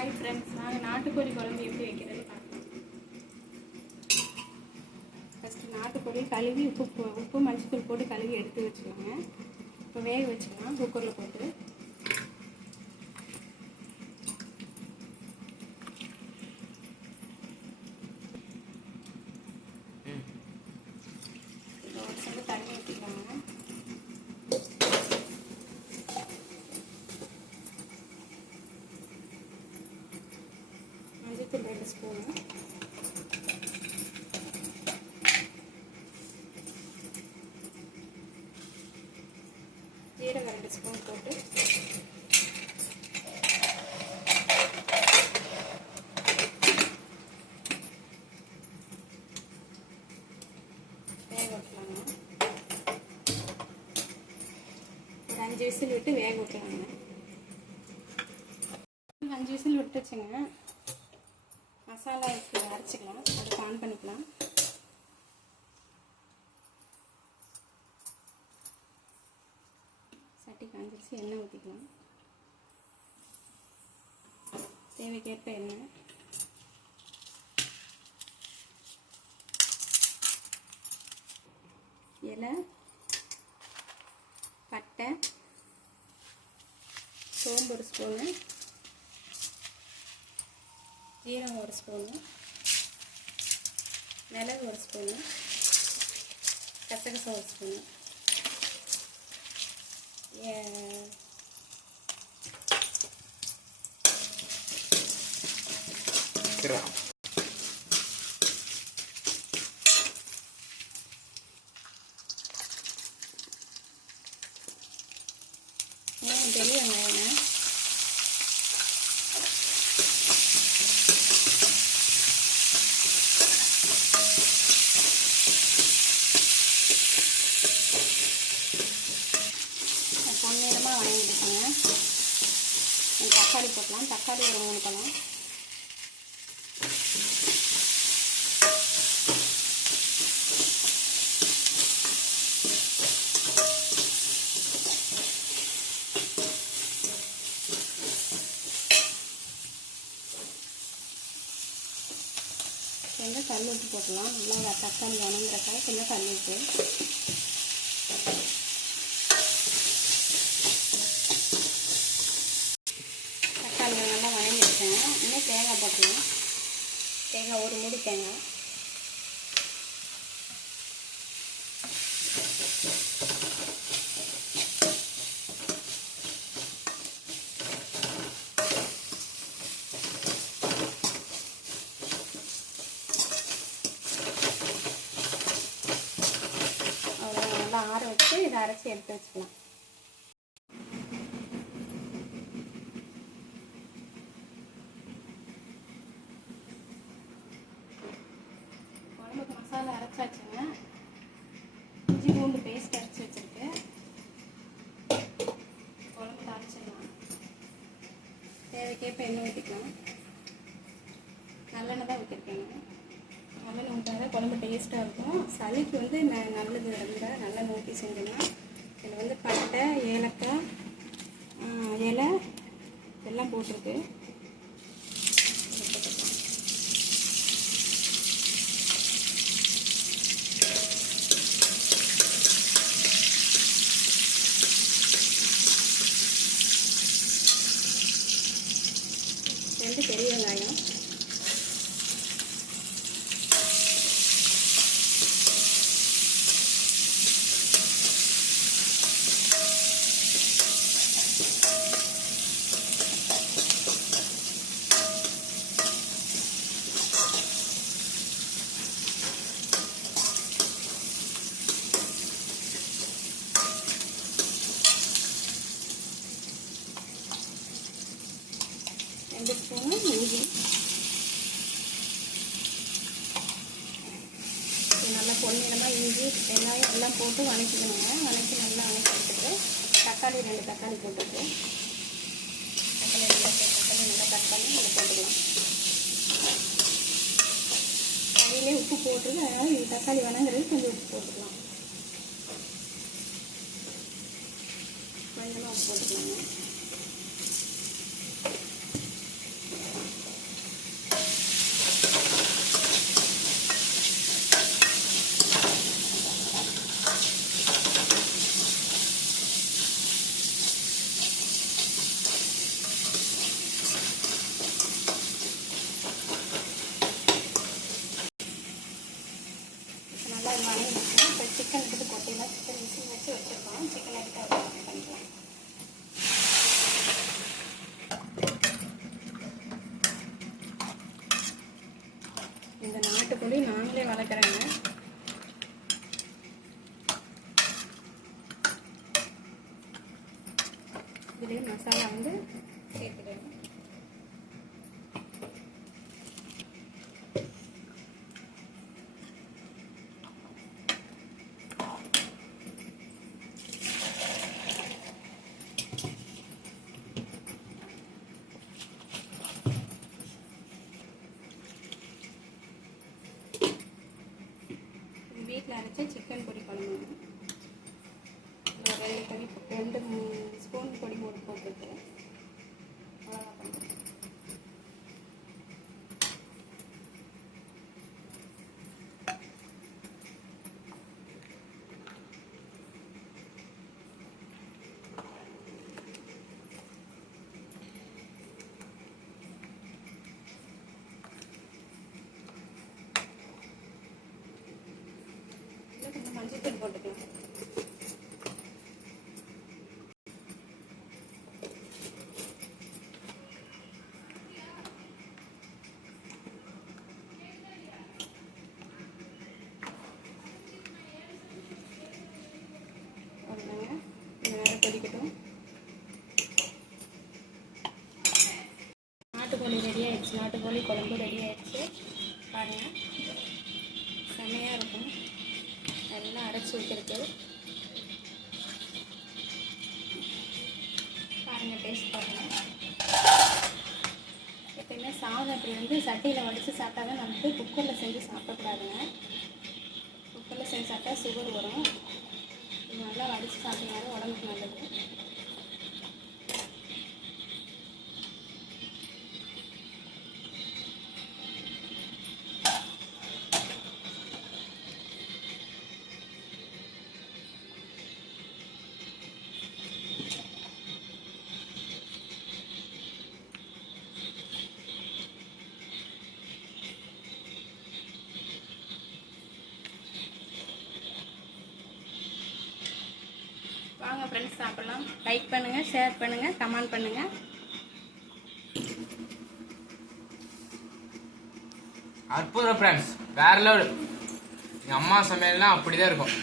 Hi friends, நாங்கள் நாட்டுக்கோழி குழம்பு எப்படி வைக்கிறதுன்னு பார்க்கலாம். ஃபஸ்ட்டு நாட்டுக்கோழி கழுவி உப்பு மஞ்சள் போட்டு கழுவி எடுத்து வச்சுக்கோங்க. இப்போ வேக வச்சுக்கலாம் குக்கரில் போட்டு. இப்போ ஒரு சம்பு தண்ணி ஊற்றிக்கலாங்க. மஞ்சள் 2 ஸ்பூனு, ஜீரகம் 2 ஸ்பூன் போட்டு வேக வைக்கலாங்க. ஒரு 5 விசில் விட்டு வேக வைக்கலாங்க. 5 விசில் விட்டுச்சுங்க. மசாலா அரைச்சிக்கலாம். அதை ஆன் பண்ணிக்கலாம். சட்டி காஞ்சிருச்சு, எண்ணெய் ஊற்றிக்கலாம். தேவைக்கேற்ப எண்ணெய், இலை, பட்டை, சோம்பு 1 ஸ்பூனு, ஜீரகம் 1 ஸ்பூனு, மிளகு 1 ஸ்பூனு, கசகசா 1 ஸ்பூனு, பெரிய வெங்காயம், பொன்னிறமாக வணங்கிட்டுருக்கோங்க. தக்காளி போட்டலாம். தக்காளி ஒரு 3 பழம், கொஞ்சம் கல் உப்பு போட்டலாம். நல்லா தக்காளி வணங்குறக்காக கொஞ்சம் கல் உப்பு. தக்காளி நல்லா வணங்கிடுச்சேங்க. இன்னும் தேங்காய் போட்டலாம். தேங்காய் 1 மூடி தேங்காய், நல்லா ஆற வச்சு இதை அரைச்சி எடுத்து வச்சுக்கலாம். குழம்புக்கு மசாலா அரைச்சாச்சுங்க. இஞ்சி பூண்டு பேஸ்ட் அரைச்சி வச்சுருக்கு. குழம்பு தாளிச்சிடலாம். தேவைக்கேற்ப எண்ணெய் ஊற்றிக்கலாம். நல்லெண்ணெய் தான் ஊற்றிருக்கேங்க. நல்லெண்ணெய் ஊற்றாதான் குழம்பு டேஸ்ட்டாக இருக்கும். சளிக்கு வந்து நல்லது இருந்தால் நல்லெண்ணெய் ஊற்றி செஞ்சோம்னா. இதில் வந்து பட்டை, ஏலக்காய், இலை எல்லாம் போட்டிருக்கு. ரெண்டு பெரிய வெங்காயம், ரெண்டு ஸ்பூனு இஞ்சி. நல்லா பொன்னிறமாக இஞ்சி வெங்காயம் எல்லாம் போட்டு வதக்கிக்கணுங்க. வதக்கி நல்லா வதக்கி எடுத்துட்டு தக்காளி 2 தக்காளி போட்டுட்டு தக்காளி நல்லா கட் பண்ணி அதை போட்டுக்கலாம். தண்ணியிலே உப்பு போட்டுருக்கு. அதனால் இது தக்காளி வதங்குறது கொஞ்சம் உப்பு போட்டுக்கலாம். கொஞ்சமாக உப்பு போட்டுக்கலாங்க. நாட்டுக்கோழி நாங்களே வளர்க்குறேங்க. இதுலேயே மசாலா வந்து சேர்த்துடுங்க. வீட்டில் அரைச்ச சிக்கன் பொடி குழம்பு. ரெண்டு ஸ்பூன் பொடி போட்டுருக்கு. அவ்வளோதான் பண்ணுறேன். கொஞ்சம் மஞ்சள் தூள் போட்டுக்கலாம். அவ்வளோதாங்க. இது நல்லா கொதிக்கட்டும். நாட்டுக்கோழி ரெடி ஆயிடுச்சு. நாட்டுக்கோழி குழம்பு ரெடி ஆயிடுச்சு. பாருங்கள், செமையாக இருக்கும். நல்லா அரைச்சி ஊற்றிருக்கு. பாருங்கள், டேஸ்ட் பாருங்கள். எப்பயுமே சாதம் இப்படி வந்து சட்டியில் வடித்து சாப்பிட்டா தான் நமக்கு குக்கரில் செஞ்சு சாப்பிடக்கூடாதுங்க. குக்கரில் செஞ்சு சாப்பிட்டா சுகர் வரும். இது நல்லா வடித்து சாப்பிட்டீங்கன்னா உடம்புக்கு நல்லது. வாங்க ஃப்ரெண்ட்ஸ், சாப்பிடலாம். லைக் பண்ணுங்கள், ஷேர் பண்ணுங்கள், கமெண்ட் பண்ணுங்கள். அற்புதம் ஃப்ரெண்ட்ஸ், வேற லெவல். எங்கள் அம்மா சமையல்லாம் அப்படி தான் இருக்கும்.